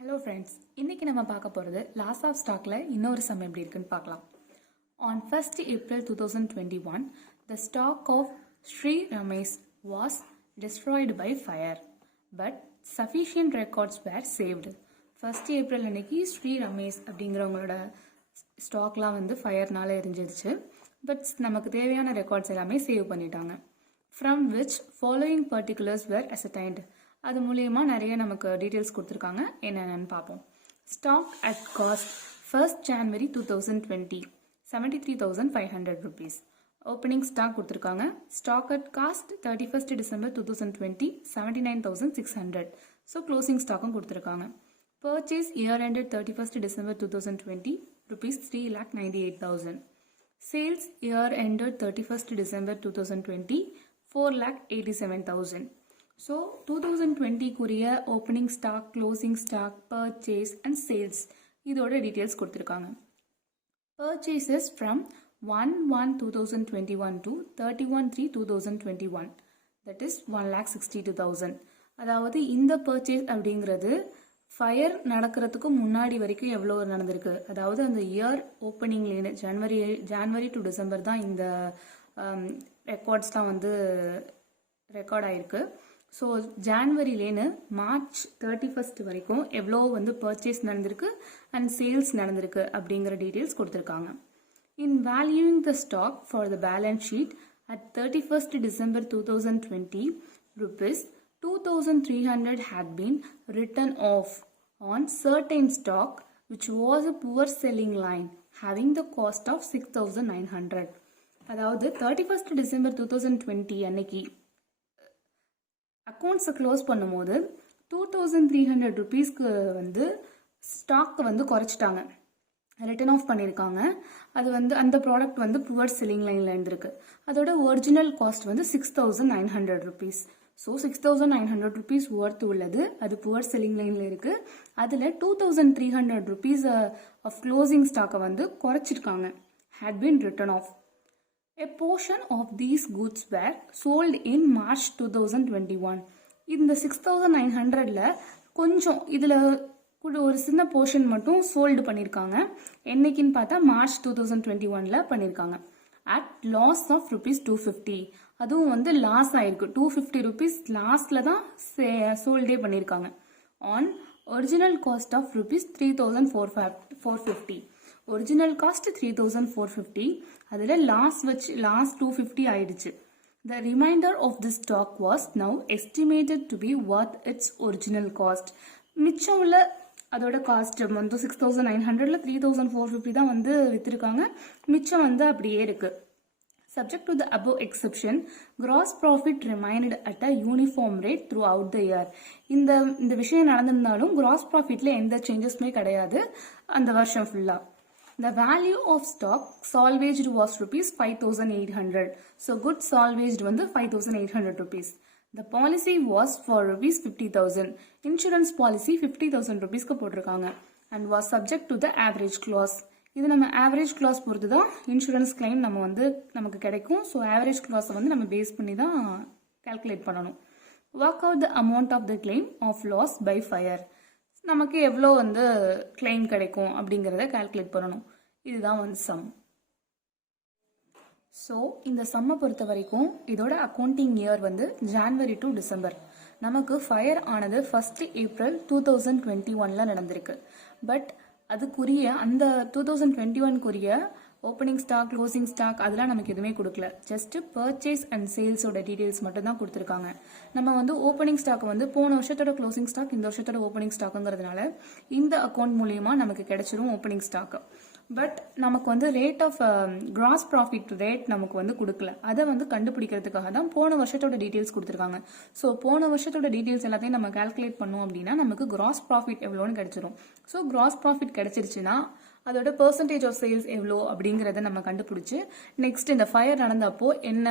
Hello friends, இன்னைக்கு நம்ம பார்க்க போறது லாஸ் ஆஃப் ஸ்டாக்ல இன்னொரு சம் எப்படி இருக்குன்னு பார்க்கலாம். On 1st April 2021, the stock of Sri Ramesh was destroyed by fire, but sufficient records were saved. 1st April அன்னைக்கு ஸ்ரீ ரமேஷ் அப்படிங்கிறவங்களோட ஸ்டாக்லாம் வந்து ஃபயர்னால எரிஞ்சிருச்சு. பட் நமக்கு தேவையான ரெக்கார்ட்ஸ் எல்லாமே சேவ் பண்ணிட்டாங்க. From which following particulars were ascertained. அது மூலமா நிறைய நமக்கு டீடைல்ஸ் கொடுத்துருக்காங்க. என்னென்னு பார்ப்போம். Stock at cost 1st January 2020 73,500 rupees. Opening stock கொடுத்துருக்காங்க. Stock at cost 31st December 2020 79,600. So closing ஸ்டாக்கும் கொடுத்துருக்காங்க. Purchase year ended 31st December 2020 rupees 3,98,000. Sales year ended 31st December 2020 4,87,000. So 2020 குரிய opening stock, closing stock, purchase and sales இதோட details கொடுத்துருக்காங்க. Purchases from 1/1/2021 to 31/3/2021, that is 1,62,000. அதாவது இந்த purchase அப்படிங்கிறது fire நடக்கிறதுக்கு முன்னாடி வரைக்கும் எவ்வளோ நடந்திருக்கு, அதாவது அந்த இயர் ஓப்பனிங்லேருந்து ஜான்வரி டு டிசம்பர் தான் இந்த ரெக்கார்ட்ஸ்லாம் வந்து ரெக்கார்ட் ஆயிருக்கு. ஸோ ஜான்வரிலேன்னு மார்ச் 31st வரைக்கும் எவ்வளோ வந்து பர்ச்சேஸ் நடந்திருக்கு அண்ட் சேல்ஸ் நடந்திருக்கு அப்படிங்கிற டீட்டெயில்ஸ் கொடுத்துருக்காங்க. In valuing the stock for the balance sheet at 31st December 2020 rupees 2,300 had been written off on certain stock which was a poor selling line having the cost of 6,900. அதாவது 31st December 2020 அன்னைக்கு அக்கௌண்ட்ஸை close பண்ணும்போது 2,300 rupeesக்கு வந்து stock வந்து குறைச்சிட்டாங்க, return off பண்ணியிருக்காங்க. அது வந்து அந்த product வந்து புவர் செல்லிங் லைனில் இருந்திருக்கு. அதோட ஒரிஜினல் காஸ்ட் வந்து 6,900 rupees. ஸோ 6,900 rupees ஒர்த் உள்ளது, அது புவர் செல்லிங் லைனில் இருக்கு. அதில் 2,300 rupees ஆஃப் க்ளோசிங் ஸ்டாக்கை வந்து குறைச்சிருக்காங்க, had been written off. A portion of these goods were sold in March 2021. இந்த 6,900ல கொஞ்சம் இதில் ஒரு சின்ன போர்ஷன் மட்டும் சோல்டு பண்ணியிருக்காங்க. என்னைக்குன்னு பார்த்தா மார்ச் 2021ல பண்ணியிருக்காங்க. At loss of ₹250. அதுவும் வந்து லாஸ் ஆயிருக்கு. 250 rupees லாஸ்ட்ல தான் சோல்டே பண்ணியிருக்காங்க. On original cost of ₹3,450. Original cost 3,450. அதில் லாஸ் 250 ஆயிடுச்சு. The remainder of this stock was now estimated to be worth its original cost. மிச்சம் உள்ள அதோட காஸ்ட் வந்து 6,900ல 3,450 தான் வந்து வித்திருக்காங்க. மிச்சம் வந்து அப்படியே இருக்கு. Subject to the above exception, gross profit remained at a uniform rate throughout the year. இந்த விஷயம் நடந்திருந்தாலும் gross profitல எந்த சேஞ்சஸ்மே கிடையாது அந்த வருஷம் ஃபுல்லா. The value of stock salvaged was rupees 5,800. So goods salvaged வந்து 5,800 rupees. The policy was for rupees 50,000. Insurance policy 50,000 rupeesக்கு போட்டிருக்காங்க and was subject to the average clause. இது நம்ம ஆவரேஜ் கிளாஸ் பொறுத்து தான் இன்சூரன்ஸ் கிளைம் நம்ம வந்து நமக்கு கிடைக்கும். ஸோ ஆவரேஜ் கிளாஸை வந்து நம்ம பேஸ் பண்ணி தான் கால்குலேட் பண்ணணும். Work out the amount of the claim of loss by fire. நமக்கு எவ்வளோ வந்து கிளைம் கிடைக்கும் அப்படிங்கிறத கால்குலேட் பண்ணணும். இதுதான் வந்து சம். ஸோ இந்த சம்மை பொறுத்த வரைக்கும் இதோட அக்கௌண்டிங் இயர் வந்து ஜான்வரி டு டிசம்பர். நமக்கு ஃபயர் ஆனது 1st April 2021ல நடந்திருக்கு. பட் அதுக்குரிய அந்த 2021க்குரிய ஓப்பனிங் ஸ்டாக், க்ளோசிங் ஸ்டாக் அதெல்லாம் நமக்கு எதுவுமே கொடுக்கல. ஜஸ்ட் பர்ச்சேஸ் அண்ட் சேல்ஸோட டீடைல்ஸ் மட்டும் தான் கொடுத்துருக்காங்க. நம்ம வந்து ஓப்பனிங் ஸ்டாக் வந்து போன வருஷத்தோட க்ளோசிங் ஸ்டாக், இந்த வருஷத்தோட ஓப்பனிங் ஸ்டாக்குங்கிறதுனால இந்த அக்கௌண்ட் மூலியமா நமக்கு கிடைச்சிரும் ஓப்பனிங் ஸ்டாக். பட் நமக்கு வந்து rate of gross profit rate நமக்கு வந்து கொடுக்கல. அதை வந்து கண்டுபிடிக்கிறதுக்காக தான் போன வருஷத்தோட டீடைல்ஸ் கொடுத்துருக்காங்க. ஸோ போன வருஷத்தோட டீடைல்ஸ் எல்லாத்தையும் நம்ம கால்குலேட் பண்ணோம் அப்படின்னா நமக்கு கிராஸ் ப்ராஃபிட் எவ்வளோன்னு கிடைச்சிரும். ஸோ கிராஸ் ப்ராஃபிட் கிடைச்சிருச்சுன்னா அதோட பெர்சன்டேஜ் ஆஃப் சேல்ஸ் எவ்வளோ அப்படிங்கிறத நம்ம கண்டுபிடிச்சு நெக்ஸ்ட் இந்த ஃபயர் நடந்தப்போ என்ன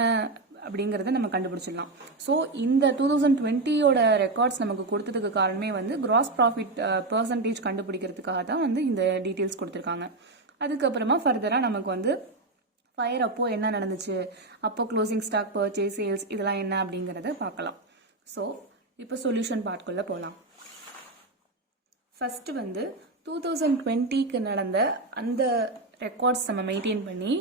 அப்படிங்கிறத நம்ம கண்டுபிடிச்சிடலாம். ஸோ இந்த 2020யோட ரெக்கார்ட்ஸ் நமக்கு கொடுத்ததுக்கு காரணமே வந்து கிராஸ் ப்ராஃபிட் பெர்சன்டேஜ் கண்டுபிடிக்கிறதுக்காக தான் வந்து இந்த டீடைல்ஸ் கொடுத்துருக்காங்க. அதுக்கப்புறமா ஃபர்தராக நமக்கு வந்து ஃபயர் அப்போ என்ன நடந்துச்சு, அப்போ க்ளோசிங் ஸ்டாக், பர்ச்சேஸ், சேல்ஸ் இதெல்லாம் என்ன அப்படிங்கிறத பார்க்கலாம். ஸோ இப்போ சொல்யூஷன் பார்ட்குள்ளே போகலாம். ஃபர்ஸ்ட் வந்து 2020க்கு நடந்த அந்த ரெக்கார்ட்ஸ் நம்ம மெயின்டைன் பண்ணி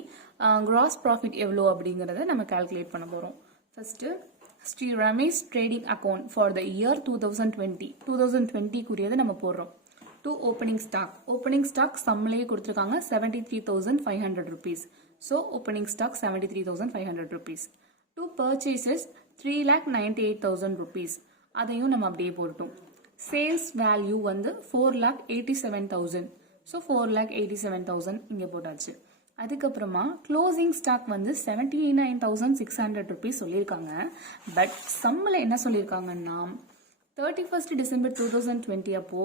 கிராஸ் ப்ராஃபிட் எவ்வளோ அப்படிங்கிறத நம்ம கால்குலேட் பண்ண போகிறோம். First Shri Ramesh trading account for the year 2020 நம்ம போடுறோம். டு ஓப்பனிங் ஸ்டாக் சம்லேயே கொடுத்துருக்காங்க 73,500 rupees. So opening stock 73,500 rupees. To purchases 3,98,000 rupees. அதையும் நம்ம அப்படியே போட்டோம். சேல்ஸ் வேல்யூ வந்து 4,87,000. ஸோ 4,87,000 இங்கே போட்டாச்சு. அதுக்கப்புறமா க்ளோசிங் ஸ்டாக் வந்து 79,600 rupees சொல்லியிருக்காங்க. பட் சம்மில் என்ன சொல்லியிருக்காங்கன்னா 31st December 2020 அப்போ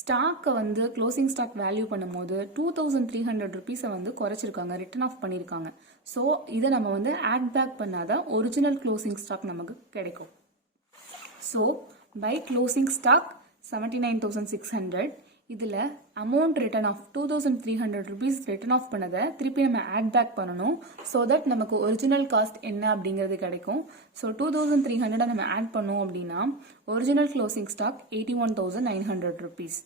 ஸ்டாக்கை வந்து க்ளோசிங் ஸ்டாக் வேல்யூ பண்ணும்போது 2,300 rupees வந்து குறைச்சிருக்காங்க, ரிட்டர்ன் ஆஃப் பண்ணியிருக்காங்க. ஸோ இதை நம்ம வந்து ஆட் பேக் பண்ணாதான் ஒரிஜினல் க்ளோசிங் ஸ்டாக் நமக்கு கிடைக்கும். ஸோ பை க்ளோசிங் ஸ்டாக் 79,600, இதில் amount return off 2,300 rupees return off பண்ணதை திருப்பி நம்ம ஆட் பேக் பண்ணணும். ஸோ தட் நமக்கு ஒரிஜினல் காஸ்ட் என்ன அப்படிங்கிறது கிடைக்கும். ஸோ 2,300 நம்ம ஆட் பண்ணோம் அப்படின்னா ஒரிஜினல் க்ளோசிங் ஸ்டாக் 81,900 rupees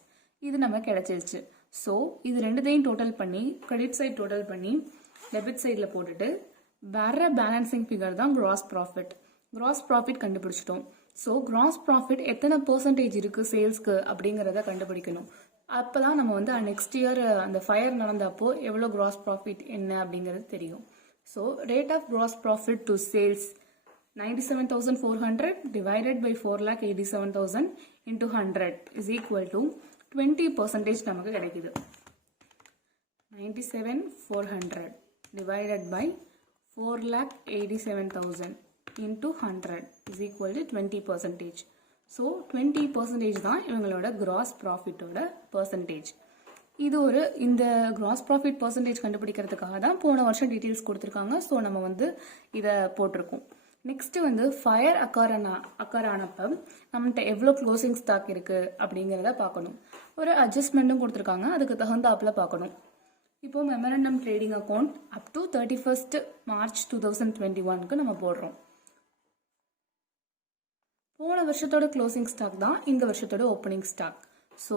இது நம்ம கிடைச்சிருச்சு. ஸோ இது ரெண்டுத்தையும் டோட்டல் பண்ணி கிரெடிட் சைட் டோட்டல் பண்ணி டெபிட் சைடில் போட்டுட்டு வர பேலன்சிங் ஃபிகர் தான் கிராஸ் ப்ராஃபிட் கண்டுபிடிச்சிட்டோம். ஸோ கிராஸ் ப்ராஃபிட் எத்தனை பர்சன்டேஜ் இருக்குது சேல்ஸ்க்கு அப்படிங்கிறத கண்டுபிடிக்கணும். அப்போ தான் நம்ம வந்து நெக்ஸ்ட் இயர் அந்த ஃபயர் நடந்தப்போ எவ்வளோ கிராஸ் ப்ராஃபிட் என்ன அப்படிங்கிறது தெரியும். So rate of gross profit to sales 97,400 divided by 4,87,000 into 100 is equal to 20% நமக்கு கிடைக்குது. 97,400 divided by 4,87,000 into 100 is equal to 20%. So 20% தான் இவங்களோட கிராஸ் ப்ராஃபிட்டோட பர்சன்டேஜ். இது இந்த கிராஸ் ப்ராஃபிட் பர்சன்டேஜ் கண்டுபிடிக்கிறதுக்காக தான் போன வருஷம் டீட்டெயில்ஸ் கொடுத்துருக்காங்க. ஸோ நம்ம வந்து இதை போட்டிருக்கோம். நெக்ஸ்ட் வந்து ஃபயர் அக்கர் ஆனப்போ நம்மகிட்ட எவ்வளோ க்ளோசிங் ஸ்டாக் இருக்குது அப்படிங்கிறத பார்க்கணும். ஒரு அட்ஜஸ்ட்மெண்ட்டும் கொடுத்துருக்காங்க, அதுக்கு தகுந்தாப்பில் பார்க்கணும். இப்போ memorandum trading account up to 31st March 2021க்கு நம்ம போடுறோம். போன வருஷத்தோட க்ளோசிங் ஸ்டாக் தான் இந்த வருஷத்தோட opening stock. So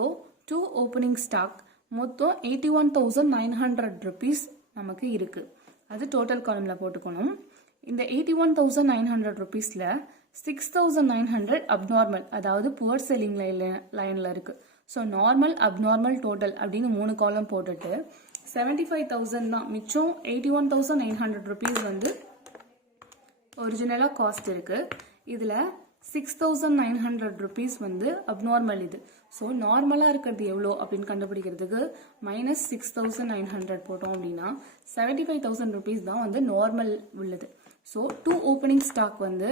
to opening stock மொத்தம் 81,900 rupees நமக்கு இருக்கு. அது டோட்டல் காலமில் போட்டுக்கணும். இந்த 81,900 rupeesல 6,900 அப்நார்மல், அதாவது புவர் செல்லிங் லைனில் இருக்கு. ஸோ நார்மல் அப்நார்மல் டோட்டல் அப்படின்னு 3 காலம் போட்டுட்டு 75,000 தான் மிச்சம். 81,900 rupees வந்து ஒரிஜினலாக காஸ்ட் இருக்கு. இதில் 6,900 rupees வந்து அப்நார்மல் இது. ஸோ நார்மலாக இருக்கிறது எவ்வளோ அப்படின்னு கண்டுபிடிக்கிறதுக்கு -6,900 போட்டோம் அப்படின்னா 75,000 rupees தான் வந்து நார்மல் உள்ளது. ஸோ டூ ஓப்பனிங் ஸ்டாக் வந்து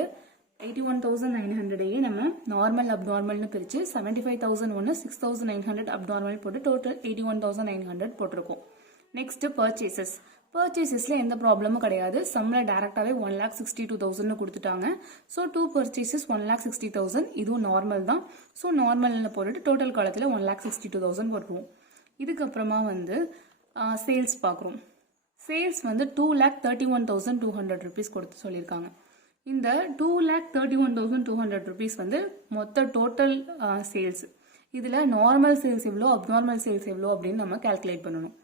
81,900 நம்ம நார்மல் அப்நார்மல்னு பிரித்து 75,000 ஒன்று 6,900 அப்நார்மல் போட்டு டோட்டல் 81,900 போட்டிருக்கோம். நெக்ஸ்ட் பர்ச்சேசஸில் எந்த ப்ராப்ளமும் கிடையாது. சம்மில் டேரெக்டாகவே 1,62,000 கொடுத்துட்டாங்க. ஸோ 2 purchases 1,60,000, இதுவும் நார்மல் தான். ஸோ நார்மலில் போட்டுட்டு டோட்டல் காலத்தில் 1,62,000 போட்டுருவோம். இதுக்கப்புறமா வந்து சேல்ஸ் பார்க்குறோம். சேல்ஸ் வந்து 2,31,200 rupees கொடுத்து சொல்லியிருக்காங்க. இந்த 2,31,200 rupees வந்து மொத்த டோட்டல் சேல்ஸ். இதில் நார்மல் சேல்ஸ் எவ்வளோ, அப்நார்மல் சேல்ஸ் எவ்வளோ அப்படின்னு நம்ம கால்குலேட் பண்ணணும்.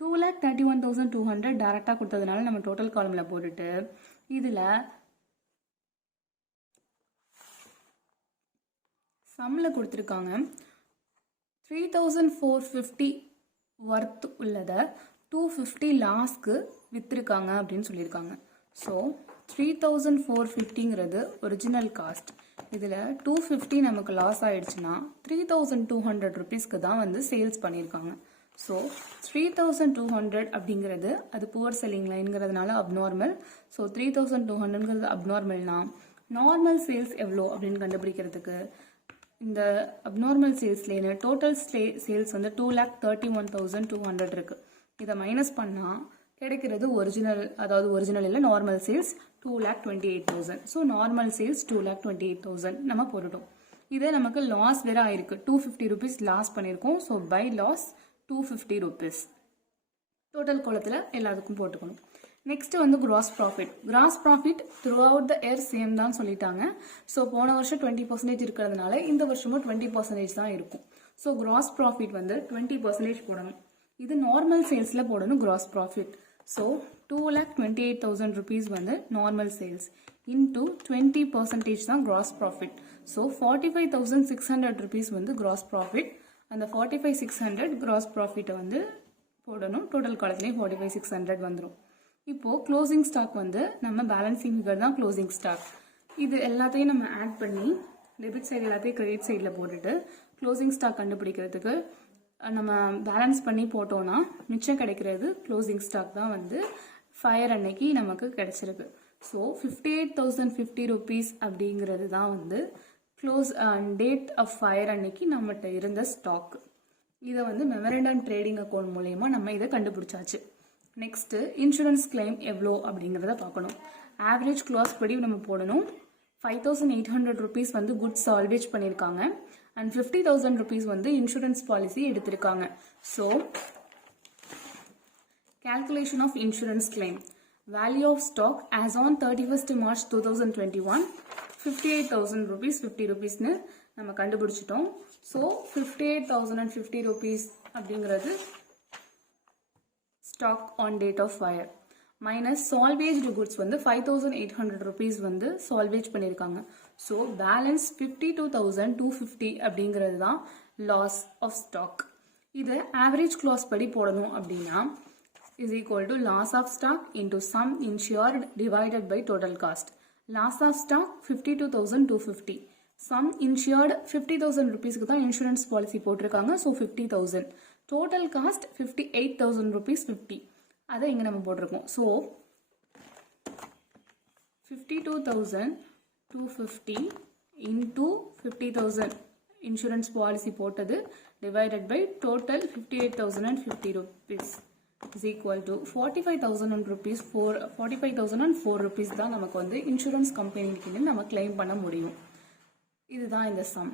2,31,200 டைரக்டாக கொடுத்ததுனால நம்ம டோட்டல் காலமில் போட்டுட்டு இதில் சம்மில் கொடுத்துருக்காங்க 3,450 ஒர்த் உள்ளதை 250 லாஸ்க்கு விற்றுருக்காங்க அப்படின்னு சொல்லியிருக்காங்க. ஸோ 3,450ங்கிறது ஒரிஜினல் காஸ்ட். இதில் 250 நமக்கு லாஸ் ஆயிடுச்சுன்னா 3,200 rupeesக்கு தான் வந்து சேல்ஸ் பண்ணியிருக்காங்க. ஸோ 3,200 அப்படிங்கிறது அது புவர் செல்லிங் லைன்ங்கிறதுனால அப்நார்மல். ஸோ 3,200ங்கிறது அப்நார்மல்னா நார்மல் சேல்ஸ் எவ்வளோ அப்படின்னு கண்டுபிடிக்கிறதுக்கு இந்த அப்நார்மல் சேல்ஸ்லேயே டோட்டல் சேல்ஸ் வந்து 2,31,200 இருக்கு. இதை மைனஸ் பண்ணால் கிடைக்கிறது ஒரிஜினல், அதாவது ஒரிஜினல் இல்லை normal sales 2,28,000. So normal sales 2,28,000 நம்ம போட்டுட்டோம். இதே நமக்கு லாஸ் வேற ஆயிருக்கு, 250 rupees லாஸ் பண்ணியிருக்கோம். So by loss 250 rupees total கோலத்தில் எல்லாத்துக்கும் போட்டுக்கணும். நெக்ஸ்ட் வந்து gross profit throughout the year same தான் சொல்லிட்டாங்க. ஸோ போன வருஷம் 20% இருக்கிறதுனால இந்த வருஷமும் 20% தான் இருக்கும். ஸோ கிராஸ் ப்ராஃபிட் வந்து 20% போடணும். இது நார்மல் சேல்ஸில் போடணும் கிராஸ் ப்ராஃபிட். ஸோ 2,28,000 rupees வந்து நார்மல் சேல்ஸ் இன்டூ 20% தான் கிராஸ் ப்ராஃபிட். ஸோ 45,600 rupees வந்து கிராஸ் ப்ராஃபிட். அந்த 45,600 கிராஸ் ப்ராஃபிட்டை வந்து போடணும். டோட்டல் காலத்துலேயே 45,600 வந்துடும். இப்போது க்ளோசிங் ஸ்டாக் வந்து நம்ம பேலன்சிங் ஃபிகர் தான் க்ளோசிங் ஸ்டாக். இது எல்லாத்தையும் நம்ம ஆட் பண்ணி டெபிட் சைடு எல்லாத்தையும் கிரெடிட் சைடில் போட்டுட்டு க்ளோசிங் ஸ்டாக் கண்டுபிடிக்கிறதுக்கு நம்ம பேலன்ஸ் பண்ணி போட்டோன்னா மிச்சம் கிடைக்கிறது க்ளோசிங் ஸ்டாக் தான் வந்து ஃபயர் அன்னைக்கு நமக்கு கிடைச்சிருக்கு. ஸோ 58,050 rupees அப்படிங்கிறது தான் வந்து க்ளோஸ் டேட் ஆஃப் ஃபயர் அன்னைக்கு நம்மகிட்ட இருந்த ஸ்டாக். இதை வந்து மெமரண்டம் ட்ரேடிங் அக்கௌண்ட் மூலயமா நம்ம இதை கண்டுபிடிச்சாச்சு. நெக்ஸ்ட்டு இன்சூரன்ஸ் கிளைம் எவ்வளோ அப்படிங்கிறத பார்க்கணும். ஆவரேஜ் க்ளாஸ் படி நம்ம போடணும். 5,800 rupees வந்து குட்ஸ் சால்வேஜ் பண்ணியிருக்காங்க அண்ட் 50,000 rupees வந்து இன்சூரன்ஸ் பாலிசி எடுத்திருக்காங்க. So calculation of insurance claim. Value of stock as on 31st March 2021 58,000 rupees 50 rupees னு நம்ம கண்டுபிடிச்சிட்டோம். ஸோ 58,050 rupees அப்படிங்கிறது stock on date of fire minus salvaged goods வந்து 5,800 rupees வந்து salvage பண்ணியிருக்காங்க. ஸோ பேலன்ஸ் 52,250 அப்படிங்கிறது தான் லாஸ் ஆஃப் ஸ்டாக். இது ஆவரேஜ் க்ளாஸ் படி போடணும் அப்படின்னா is equal to loss of stock into sum insured divided by total cost. Loss of stock 52,250. Sum insured 50,000 rupeesக்கு தான் இன்சூரன்ஸ் பாலிசி போட்டிருக்காங்க. ஸோ 50,000. Total cost 58,000 rupees 50. அதை இங்கே நம்ம போட்டிருக்கோம். ஸோ 52,250 into 50,000 இன்சூரன்ஸ் பாலிசி போட்டது divided by total 58,050 rupees is equal to 45,000 rupees 45,004 rupees தான் நமக்கு வந்து இன்சூரன்ஸ் கம்பெனிக்கு நம்ம கிளைம் பண்ண முடியும். இதுதான் இந்த சம்.